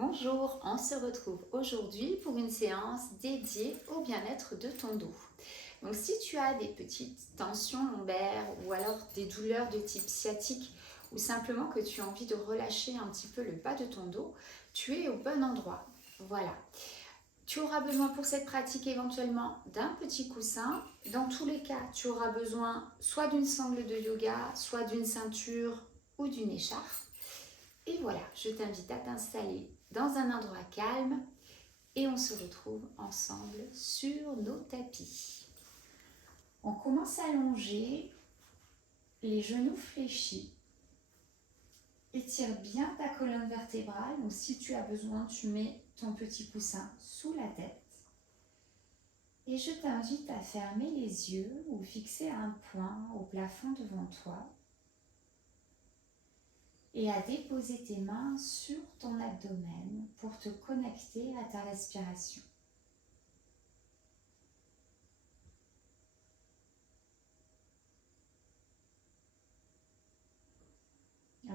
Bonjour, on se retrouve aujourd'hui pour une séance dédiée au bien-être de ton dos. Donc si tu as des petites tensions lombaires ou alors des douleurs de type sciatique ou simplement que tu as envie de relâcher un petit peu le bas de ton dos, tu es au bon endroit. Voilà. Tu auras besoin pour cette pratique éventuellement d'un petit coussin. Dans tous les cas, tu auras besoin soit d'une sangle de yoga, soit d'une ceinture ou d'une écharpe. Et voilà, je t'invite à t'installer dans un endroit calme et on se retrouve ensemble sur nos tapis. On commence à allonger, les genoux fléchis. Étire bien ta colonne vertébrale. Donc si tu as besoin, tu mets ton petit coussin sous la tête. Et je t'invite à fermer les yeux ou fixer un point au plafond devant toi. Et à déposer tes mains sur ton abdomen pour te connecter à ta respiration.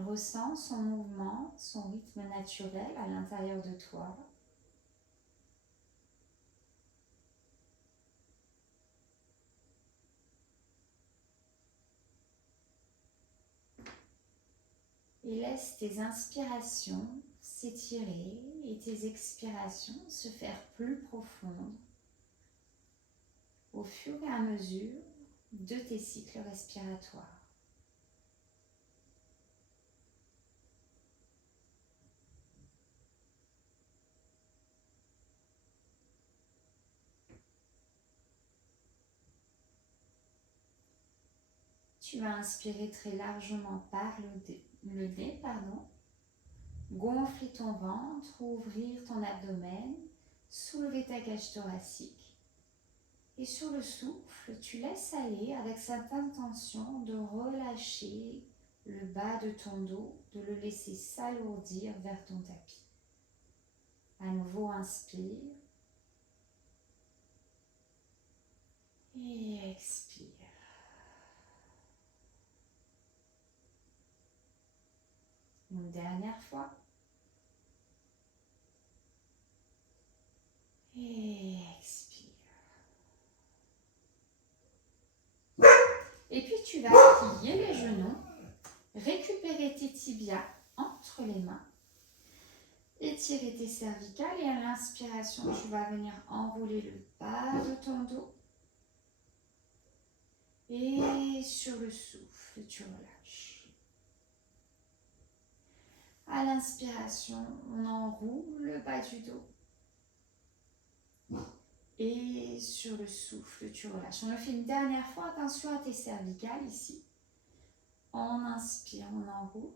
Ressens son mouvement, son rythme naturel à l'intérieur de toi. Et laisse tes inspirations s'étirer et tes expirations se faire plus profondes au fur et à mesure de tes cycles respiratoires. Tu vas inspirer très largement par le nez, gonfler ton ventre, ouvrir ton abdomen, soulever ta cage thoracique. Et sur le souffle, tu laisses aller avec cette intention de relâcher le bas de ton dos, de le laisser s'alourdir vers ton tapis. À nouveau, inspire. Et expire. Une dernière fois. Et expire. Et puis tu vas plier les genoux, récupérer tes tibias entre les mains, étirer tes cervicales et à l'inspiration, tu vas venir enrouler le bas de ton dos. Et sur le souffle, tu relâches. À l'inspiration, on enroule le bas du dos. Et sur le souffle, tu relâches. On le fait une dernière fois. Attention à tes cervicales ici. On inspire, on enroule.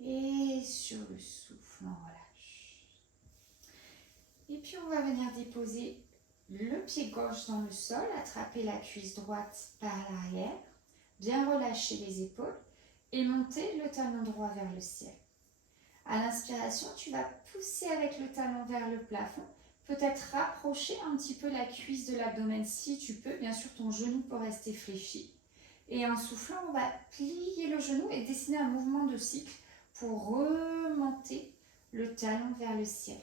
Et sur le souffle, on relâche. Et puis, on va venir déposer le pied gauche dans le sol, attraper la cuisse droite par l'arrière, bien relâcher les épaules et monter le talon droit vers le ciel. À l'inspiration, tu vas pousser avec le talon vers le plafond, peut-être rapprocher un petit peu la cuisse de l'abdomen si tu peux. Bien sûr, ton genou peut rester fléchi. Et en soufflant, on va plier le genou et dessiner un mouvement de cycle pour remonter le talon vers le ciel.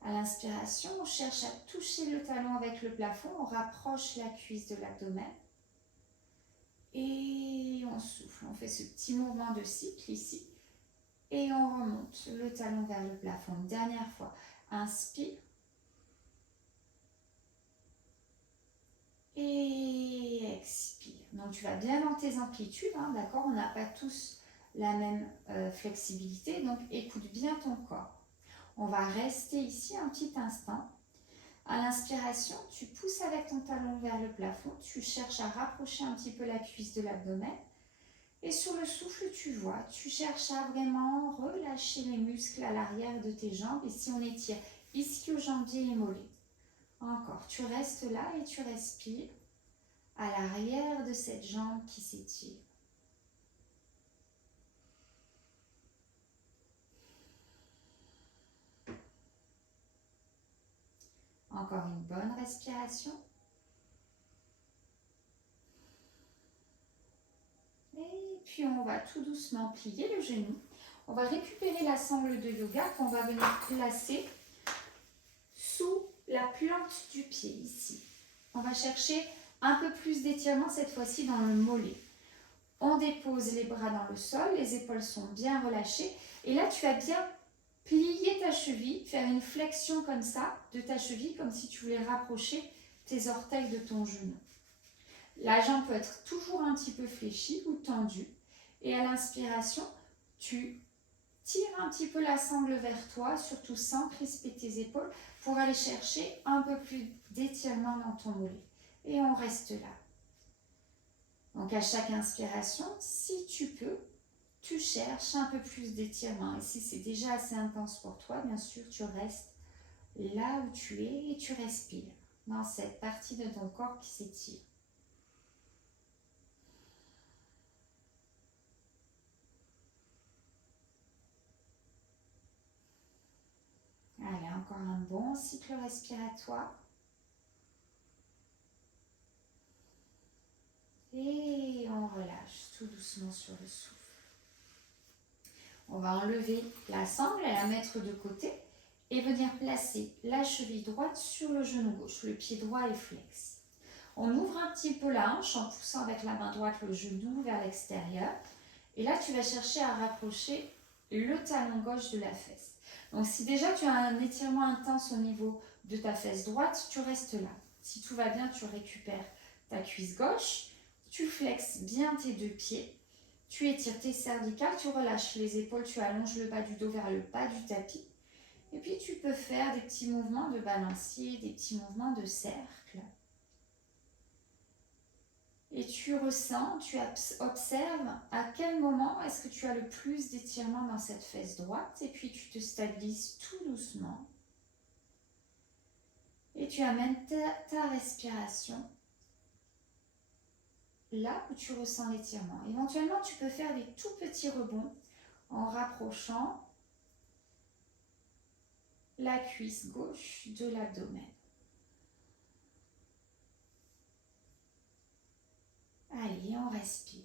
À l'inspiration, on cherche à toucher le talon avec le plafond, on rapproche la cuisse de l'abdomen. Et on souffle, on fait ce petit mouvement de cycle ici. Et on remonte le talon vers le plafond. Une dernière fois, inspire. Et expire. Donc tu vas bien dans tes amplitudes, d'accord? On n'a pas tous la même flexibilité, donc écoute bien ton corps. On va rester ici un petit instant. À l'inspiration, tu pousses avec ton talon vers le plafond, tu cherches à rapprocher un petit peu la cuisse de l'abdomen. Et sur le souffle, tu vois, tu cherches à vraiment relâcher les muscles à l'arrière de tes jambes. Ici, on étire ici au jambier et mollet. Encore, tu restes là et tu respires à l'arrière de cette jambe qui s'étire. Encore une bonne respiration. Et puis on va tout doucement plier le genou. on va récupérer la sangle de yoga qu'on va venir placer sous la plante du pied, ici. On va chercher un peu plus d'étirement cette fois-ci dans le mollet. On dépose les bras dans le sol, les épaules sont bien relâchées. Et là, tu vas bien plier ta cheville, faire une flexion comme ça de ta cheville, comme si tu voulais rapprocher tes orteils de ton genou. La jambe peut être toujours un petit peu fléchie ou tendue. Et à l'inspiration, tu tires un petit peu la sangle vers toi, surtout sans crisper tes épaules, pour aller chercher un peu plus d'étirement dans ton mollet. Et on reste là. Donc à chaque inspiration, si tu peux, tu cherches un peu plus d'étirement. Et si c'est déjà assez intense pour toi, bien sûr, tu restes là où tu es et tu respires dans cette partie de ton corps qui s'étire. Allez, encore un bon cycle respiratoire. Et on relâche tout doucement sur le souffle. On va enlever la sangle et la mettre de côté et venir placer la cheville droite sur le genou gauche. Le pied droit est flex. On ouvre un petit peu la hanche en poussant avec la main droite le genou vers l'extérieur. Et là, tu vas chercher à rapprocher le talon gauche de la fesse. Donc, si déjà tu as un étirement intense au niveau de ta fesse droite, tu restes là. Si tout va bien, tu récupères ta cuisse gauche. Tu flexes bien tes deux pieds. Tu étires tes cervicales, tu relâches les épaules, tu allonges le bas du dos vers le bas du tapis. Et puis, tu peux faire des petits mouvements de balancier, des petits mouvements de cercle. Et tu ressens, tu observes à quel moment est-ce que tu as le plus d'étirement dans cette fesse droite. Et puis, tu te stabilises tout doucement. Et tu amènes ta respiration là où tu ressens l'étirement. Éventuellement, tu peux faire des tout petits rebonds en rapprochant la cuisse gauche de l'abdomen. Allez, on respire.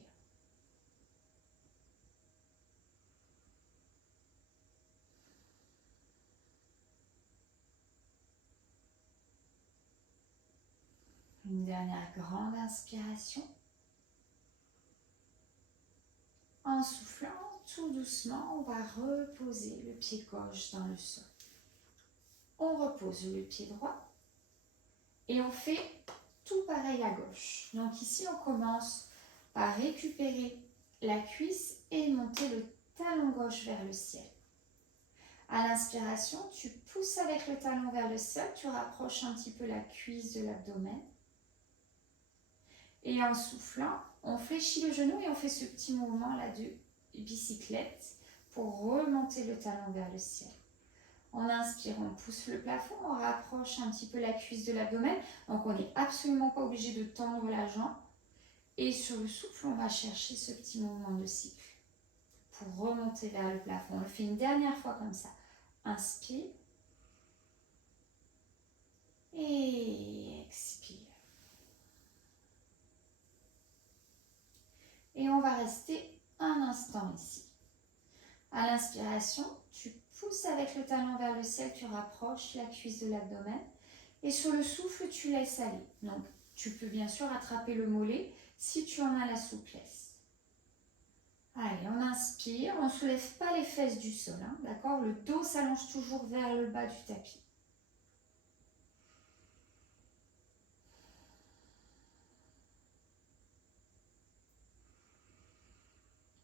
Une dernière grande inspiration. En soufflant tout doucement, on va reposer le pied gauche dans le sol. On repose le pied droit et on fait tout pareil à gauche. Donc ici, on commence par récupérer la cuisse et monter le talon gauche vers le ciel. À l'inspiration, tu pousses avec le talon vers le ciel, tu rapproches un petit peu la cuisse de l'abdomen. Et en soufflant, on fléchit le genou et on fait ce petit mouvement là de bicyclette pour remonter le talon vers le ciel. En inspire, on pousse le plafond, on rapproche un petit peu la cuisse de l'abdomen. Donc on n'est absolument pas obligé de tendre la jambe. Et sur le souffle, on va chercher ce petit mouvement de cycle pour remonter vers le plafond. On le fait une dernière fois comme ça. Inspire. Et expire. Et on va rester un instant ici. À l'inspiration, tu pousses avec le talon vers le ciel, tu rapproches la cuisse de l'abdomen. Et sur le souffle, tu laisses aller. Donc, tu peux bien sûr attraper le mollet si tu en as la souplesse. Allez, on inspire. On ne soulève pas les fesses du sol, hein, d'accord? Le dos s'allonge toujours vers le bas du tapis.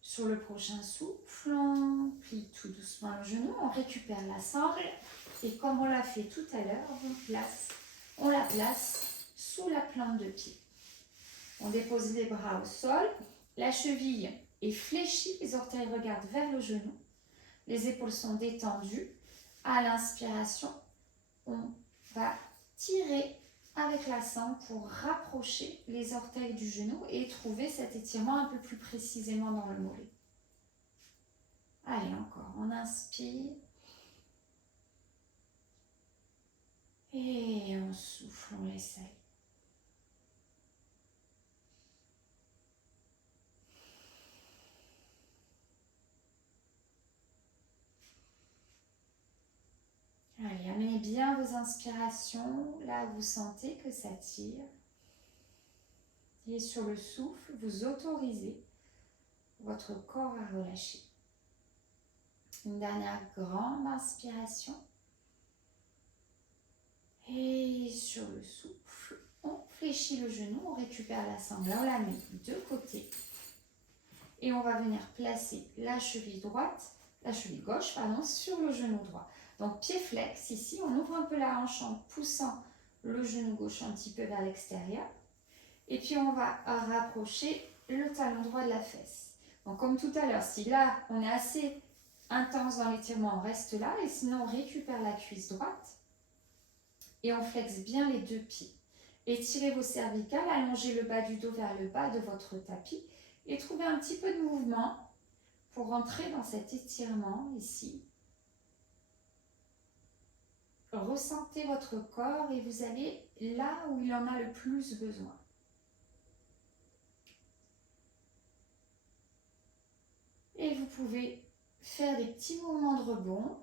Sur le prochain souffle, on plie tout doucement le genou, on récupère la sangle et comme on l'a fait tout à l'heure, on la place sous la plante de pied. On dépose les bras au sol, la cheville est fléchie, les orteils regardent vers le genou, les épaules sont détendues. À l'inspiration, on va tirer avec la sangle pour rapprocher les orteils du genou et trouver cet étirement un peu plus précisément dans le mollet. Allez, encore, on inspire. Et on souffle, on laisse aller. Allez, amenez bien vos inspirations, là vous sentez que ça tire. Et sur le souffle, vous autorisez votre corps à relâcher. Une dernière grande inspiration. Et sur le souffle, on fléchit le genou, on récupère la sangle, on la met de côté. Et on va venir placer la cheville gauche, sur le genou droit. Donc pied flex ici, on ouvre un peu la hanche en poussant le genou gauche un petit peu vers l'extérieur. Et puis on va rapprocher le talon droit de la fesse. Donc comme tout à l'heure, si là on est assez intense dans l'étirement, on reste là. Et sinon on récupère la cuisse droite et on flexe bien les deux pieds. Étirez vos cervicales, allongez le bas du dos vers le bas de votre tapis et trouvez un petit peu de mouvement pour rentrer dans cet étirement ici. Ressentez votre corps et vous allez là où il en a le plus besoin. Et vous pouvez faire des petits mouvements de rebond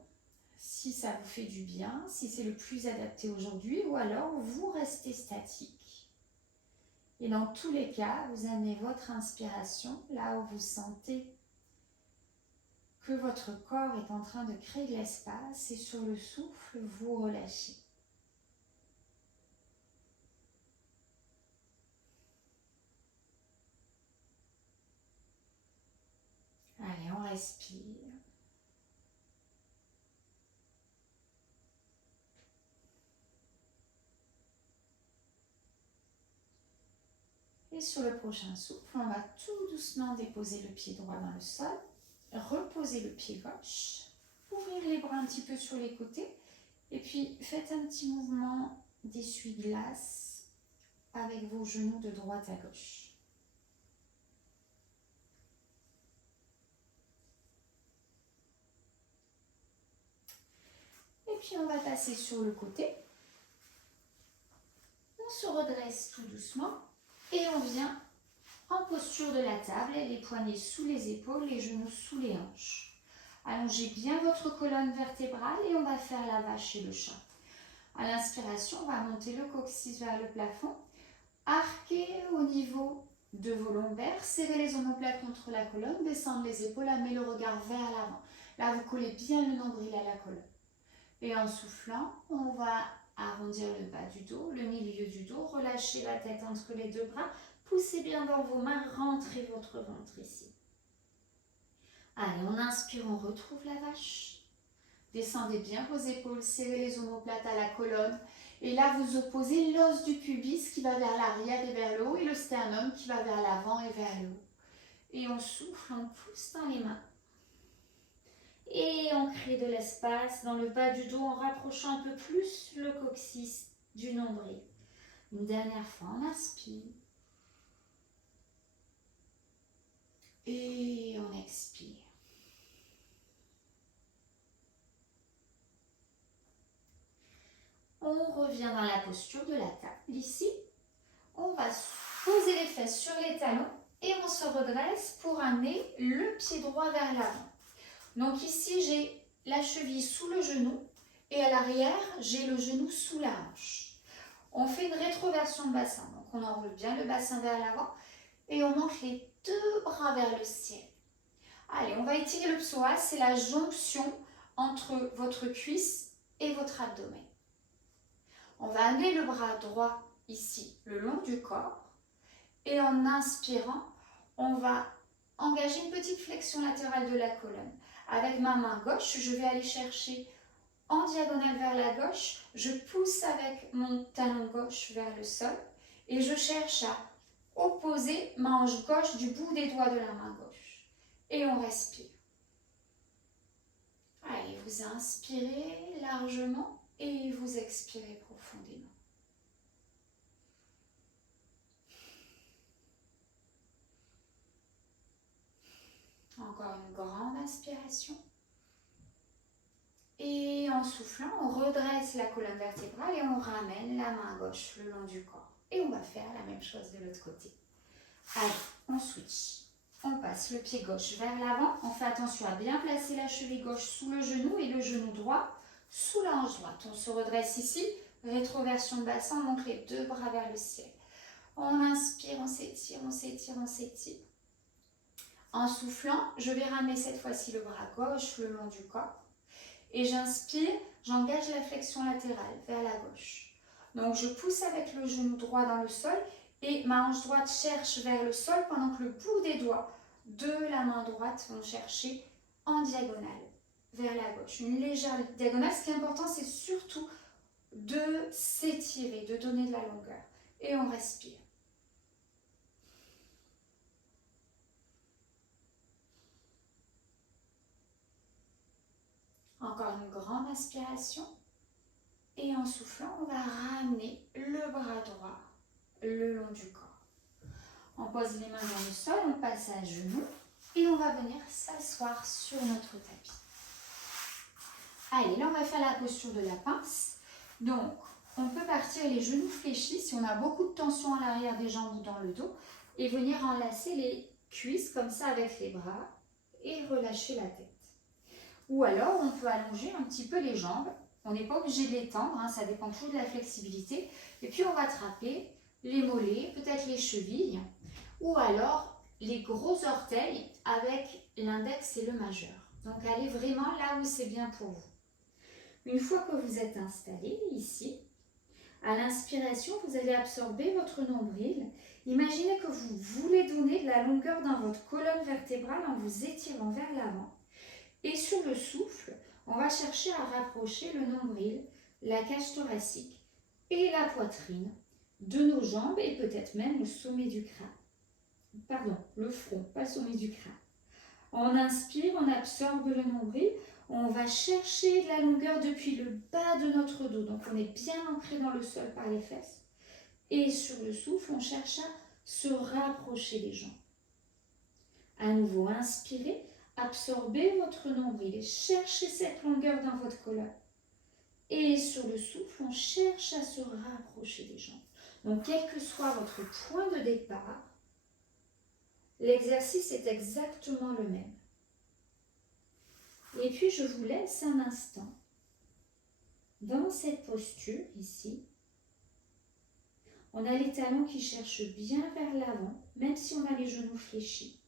si ça vous fait du bien, si c'est le plus adapté aujourd'hui, ou alors vous restez statique. Et dans tous les cas, vous amenez votre inspiration là où vous sentez que votre corps est en train de créer de l'espace et sur le souffle, vous relâchez. Allez, on respire. Et sur le prochain souffle, on va tout doucement déposer le pied droit dans le sol, reposer le pied gauche, ouvrir les bras un petit peu sur les côtés, et puis faites un petit mouvement d'essuie-glace avec vos genoux de droite à gauche. Et puis on va passer sur le côté. On se redresse tout doucement et on vient en posture de la table, les poignets sous les épaules, les genoux sous les hanches. Allongez bien votre colonne vertébrale et on va faire la vache et le chat. À l'inspiration, on va monter le coccyx vers le plafond, arquer au niveau de vos lombaires, serrer les omoplates contre la colonne, descendre les épaules, amener le regard vers l'avant. Là, vous collez bien le nombril à la colonne. Et en soufflant, on va arrondir le bas du dos, le milieu du dos, relâchez la tête entre les deux bras, poussez bien dans vos mains, rentrez votre ventre ici. Allez, on inspire, on retrouve la vache. Descendez bien vos épaules, serrez les omoplates à la colonne. Et là, vous opposez l'os du pubis qui va vers l'arrière et vers le haut et le sternum qui va vers l'avant et vers le haut. Et on souffle, on pousse dans les mains. Et on crée de l'espace dans le bas du dos en rapprochant un peu plus le coccyx du nombril. Une dernière fois, on inspire. Et on expire. On revient dans la posture de la table. Ici, on va poser les fesses sur les talons et on se redresse pour amener le pied droit vers l'avant. Donc ici, j'ai la cheville sous le genou et à l'arrière, j'ai le genou sous la hanche. On fait une rétroversion de bassin. Donc on enroule bien le bassin vers l'avant et on monte les deux bras vers le ciel. Allez, on va étirer le psoas, c'est la jonction entre votre cuisse et votre abdomen. On va amener le bras droit ici, le long du corps. Et en inspirant, on va engager une petite flexion latérale de la colonne. Avec ma main gauche, je vais aller chercher en diagonale vers la gauche. Je pousse avec mon talon gauche vers le sol. Et je cherche à opposer ma hanche gauche du bout des doigts de la main gauche. Et on respire. Allez, vous inspirez largement et vous expirez profondément. Encore une grande inspiration. Et en soufflant, on redresse la colonne vertébrale et on ramène la main gauche le long du corps. Et on va faire la même chose de l'autre côté. Allez, on switch. On passe le pied gauche vers l'avant. On fait attention à bien placer la cheville gauche sous le genou et le genou droit sous la hanche droite. On se redresse ici, rétroversion de bassin, on monte les deux bras vers le ciel. On inspire, on s'étire, on s'étire, on s'étire. En soufflant, je vais ramener cette fois-ci le bras gauche le long du corps. Et j'inspire, j'engage la flexion latérale vers la gauche. Donc je pousse avec le genou droit dans le sol et ma hanche droite cherche vers le sol pendant que le bout des doigts de la main droite vont chercher en diagonale vers la gauche. Une légère diagonale. Ce qui est important, c'est surtout de s'étirer, de donner de la longueur. Et on respire. Encore une grande inspiration. Et en soufflant, on va ramener le bras droit le long du corps. On pose les mains dans le sol, on passe à genoux et on va venir s'asseoir sur notre tapis. Allez, là on va faire la posture de la pince. Donc, on peut partir les genoux fléchis si on a beaucoup de tension à l'arrière des jambes ou dans le dos et venir enlacer les cuisses comme ça avec les bras et relâcher la tête. Ou alors, on peut allonger un petit peu les jambes. On n'est pas obligé de les tendre, ça dépend toujours de la flexibilité. Et puis, on va attraper les mollets, peut-être les chevilles, ou alors les gros orteils avec l'index et le majeur. Donc, allez vraiment là où c'est bien pour vous. Une fois que vous êtes installé ici, à l'inspiration, vous allez absorber votre nombril. Imaginez que vous voulez donner de la longueur dans votre colonne vertébrale en vous étirant vers l'avant. Et sur le souffle, on va chercher à rapprocher le nombril, la cage thoracique et la poitrine de nos jambes et peut-être même le sommet du crâne. Pardon, le front, pas le sommet du crâne. On inspire, on absorbe le nombril, on va chercher de la longueur depuis le bas de notre dos. Donc on est bien ancré dans le sol par les fesses. Et sur le souffle, on cherche à se rapprocher des jambes. À nouveau, inspirez, absorbez votre nombril et cherchez cette longueur dans votre colonne. Et sur le souffle, on cherche à se rapprocher des jambes. Donc, quel que soit votre point de départ, l'exercice est exactement le même. Et puis, je vous laisse un instant dans cette posture ici. On a les talons qui cherchent bien vers l'avant, même si on a les genoux fléchis.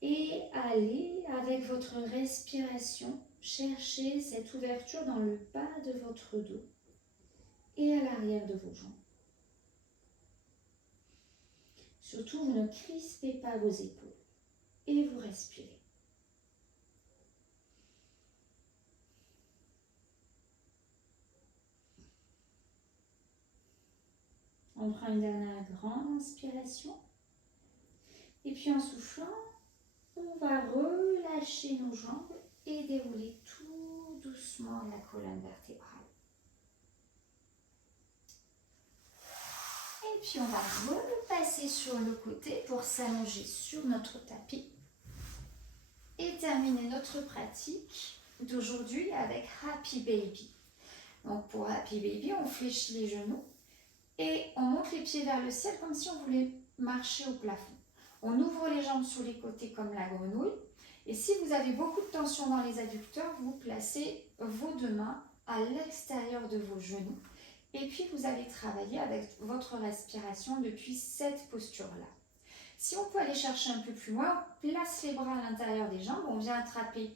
Et allez, avec votre respiration, chercher cette ouverture dans le bas de votre dos et à l'arrière de vos jambes. Surtout, vous ne crispez pas vos épaules et vous respirez. On prend une dernière grande inspiration. Et puis en soufflant, on va relâcher nos jambes et dérouler tout doucement la colonne vertébrale. Et puis on va repasser sur le côté pour s'allonger sur notre tapis et terminer notre pratique d'aujourd'hui avec Happy Baby. Donc pour Happy Baby, on fléchit les genoux et on monte les pieds vers le ciel comme si on voulait marcher au plafond. On ouvre les jambes sur les côtés comme la grenouille. Et si vous avez beaucoup de tension dans les adducteurs, vous placez vos deux mains à l'extérieur de vos genoux. Et puis vous allez travailler avec votre respiration depuis cette posture-là. Si on peut aller chercher un peu plus loin, on place les bras à l'intérieur des jambes. On vient attraper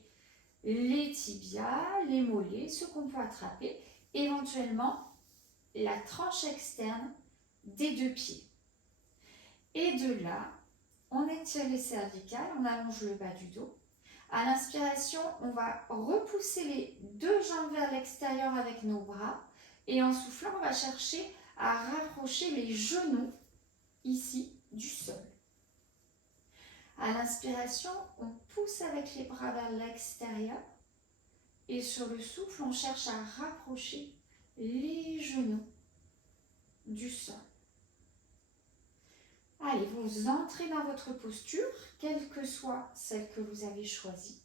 les tibias, les mollets, ce qu'on peut attraper. Éventuellement, la tranche externe des deux pieds. Et de là, on étire les cervicales, on allonge le bas du dos. À l'inspiration, on va repousser les deux jambes vers l'extérieur avec nos bras. Et en soufflant, on va chercher à rapprocher les genoux, ici, du sol. À l'inspiration, on pousse avec les bras vers l'extérieur. Et sur le souffle, on cherche à rapprocher les genoux du sol. Allez, vous entrez dans votre posture, quelle que soit celle que vous avez choisie.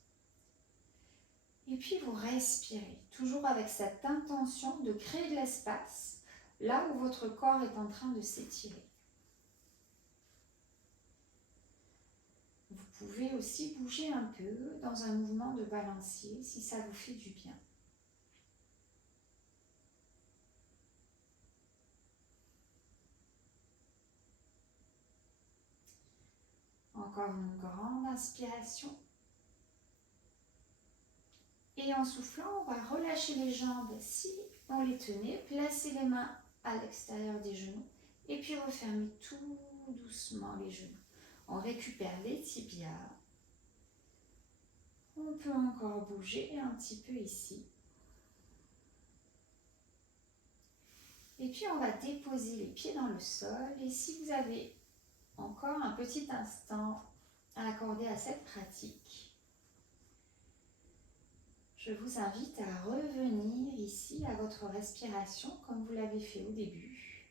Et puis vous respirez, toujours avec cette intention de créer de l'espace, là où votre corps est en train de s'étirer. Vous pouvez aussi bouger un peu dans un mouvement de balancier si ça vous fait du bien. Encore une grande inspiration. Et en soufflant, on va relâcher les jambes si on les tenait. Placez les mains à l'extérieur des genoux. Et puis refermez tout doucement les genoux. On récupère les tibias. On peut encore bouger un petit peu ici. Et puis on va déposer les pieds dans le sol. Et si vous avez encore un petit instant à accorder à cette pratique, je vous invite à revenir ici à votre respiration comme vous l'avez fait au début.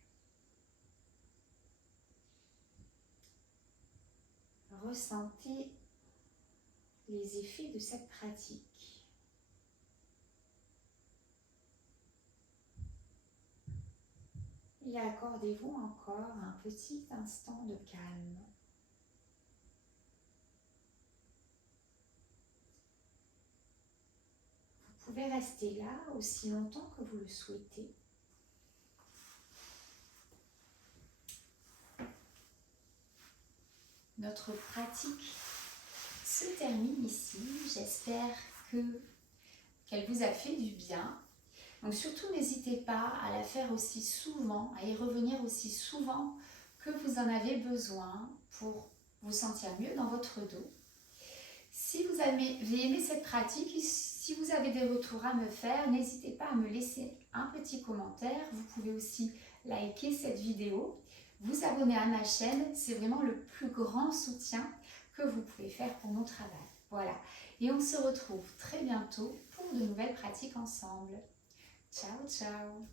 Ressentez les effets de cette pratique. Et accordez-vous encore un petit instant de calme. Vous pouvez rester là aussi longtemps que vous le souhaitez. Notre pratique se termine ici. J'espère qu'elle vous a fait du bien. Donc surtout n'hésitez pas à la faire aussi souvent, à y revenir aussi souvent que vous en avez besoin pour vous sentir mieux dans votre dos. Si vous avez aimé cette pratique, si vous avez des retours à me faire, n'hésitez pas à me laisser un petit commentaire. Vous pouvez aussi liker cette vidéo, vous abonner à ma chaîne. C'est vraiment le plus grand soutien que vous pouvez faire pour mon travail. Voilà. Et on se retrouve très bientôt pour de nouvelles pratiques ensemble. Ciao, ciao!